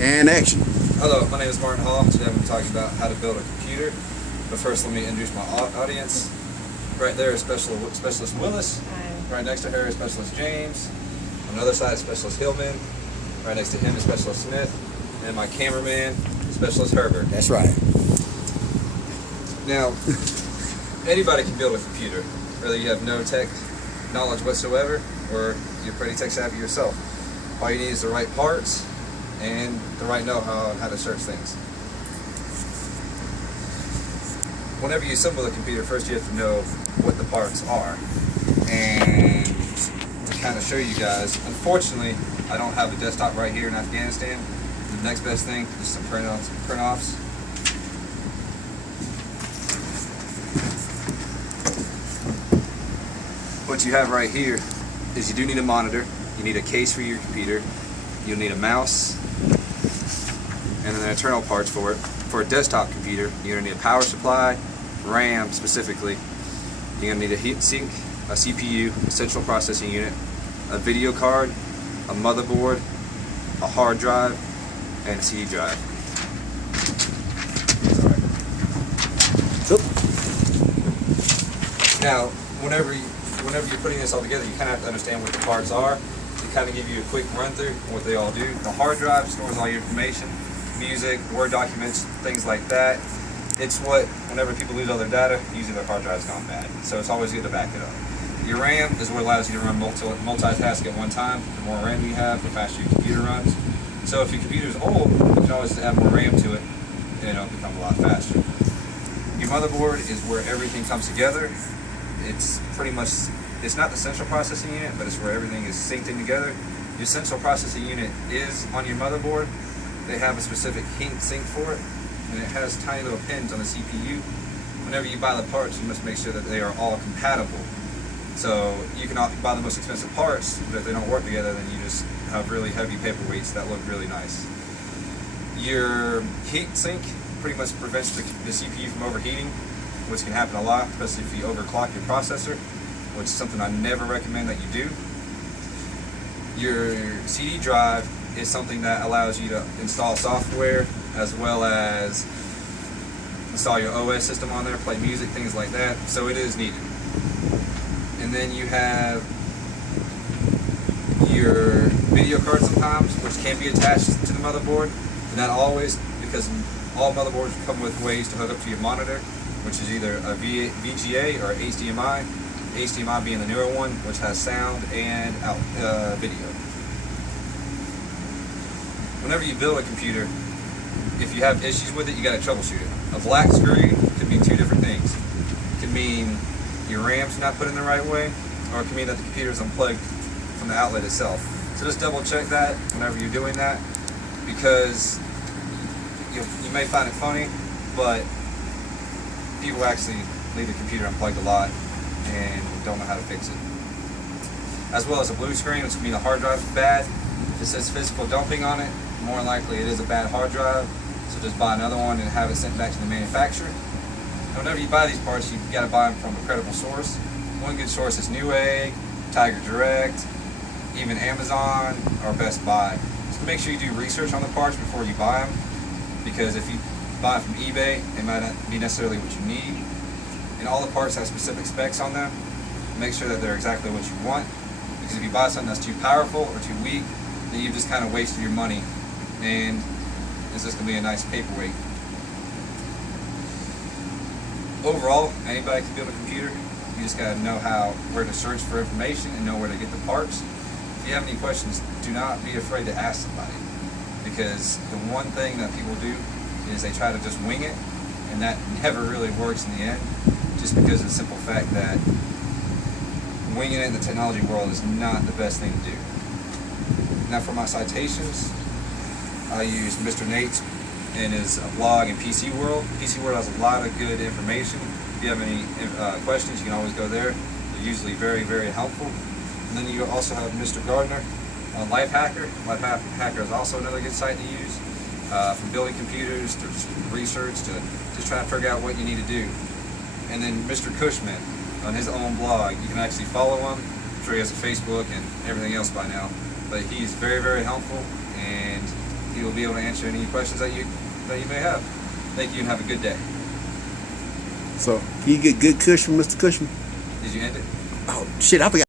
And action. Hello, my name is Martin Hall. Today I'm going to be talking about how to build a computer. But first, let me introduce my audience. Right there is Specialist Willis. Hi. Right next to her is Specialist James. On the other side is Specialist Hillman. Right next to him is Specialist Smith. And my cameraman, Specialist Herbert. That's right. Now, anybody can build a computer, whether you have no tech knowledge whatsoever or you're pretty tech savvy yourself. All you need is the right parts and the right know-how on how to search things. Whenever you assemble a computer, first you have to know what the parts are. And to kind of show you guys, unfortunately, I don't have a desktop right here in Afghanistan. The next best thing is some print-offs. What you have right here is you do need a monitor, you need a case for your computer, you'll need a mouse, and then the internal parts for it. For a desktop computer, you're going to need a power supply, RAM specifically, you're going to need a heat sink, a CPU, a central processing unit, a video card, a motherboard, a hard drive, and a CD drive. Now, whenever you're putting this all together, you kind of have to understand what the parts are. To kind of give you a quick run through what they all do. The hard drive stores all your information, music, Word documents, things like that. It's what, whenever people lose all their data, usually their hard drive's gone bad. So it's always good to back it up. Your RAM is what allows you to run multitask at one time. The more RAM you have, the faster your computer runs. So if your computer is old, you can always add more RAM to it, and it'll become a lot faster. Your motherboard is where everything comes together. It's pretty much, it's not the central processing unit, but it's where everything is synced in together. Your central processing unit is on your motherboard. They have a specific heat sink for it, and it has tiny little pins on the CPU. Whenever you buy the parts, you must make sure that they are all compatible. So you can buy the most expensive parts, but if they don't work together, then you just have really heavy paperweights that look really nice. Your heat sink pretty much prevents the CPU from overheating, which can happen a lot, especially if you overclock your processor, which is something I never recommend that you do. Your CD drive is something that allows you to install software as well as install your OS system on there, play music, things like that, so it is needed. And then you have your video card sometimes, which can be attached to the motherboard, but not always, because all motherboards come with ways to hook up to your monitor, which is either a VGA or HDMI. HDMI being the newer one, which has sound and video. Whenever you build a computer, if you have issues with it, you got to troubleshoot it. A black screen could mean two different things. It could mean your RAM's not put in the right way, or it could mean that the computer is unplugged from the outlet itself. So just double check that whenever you're doing that, because you may find it funny, but people actually leave the computer unplugged a lot and don't know how to fix it. As well as a blue screen, which would mean the hard drive is bad. If it says physical dumping on it, more likely it is a bad hard drive. So just buy another one and have it sent back to the manufacturer. And whenever you buy these parts, you got to buy them from a credible source. One good source is Newegg, Tiger Direct, even Amazon or Best Buy. So make sure you do research on the parts before you buy them, because if you buy from eBay, they might not be necessarily what you need. And all the parts have specific specs on them. Make sure that they're exactly what you want, because if you buy something that's too powerful or too weak, then you've just kind of wasted your money, and it's just going to be a nice paperweight. Overall, anybody can build a computer. You just got to know where to search for information and know where to get the parts. If you have any questions, do not be afraid to ask somebody, because the one thing that people do is they try to just wing it, and that never really works in the end, just because of the simple fact that winging it in the technology world is not the best thing to do. Now for my citations, I use Mr. Nate's in his blog in PC World. PC World has a lot of good information. If you have any questions, you can always go there. They're usually very, very helpful. And then you also have Mr. Gardner, Life Hacker. Life Hacker is also another good site to use. From building computers to research to just trying to figure out what you need to do. And then Mr. Cushman on his own blog, you can actually follow him. I'm sure he has a Facebook and everything else by now. But he's very, very helpful, and he will be able to answer any questions that you may have. Thank you and have a good day. So, can you get good kush from Mr. Cushman? Did you end it? Oh, shit, I forgot.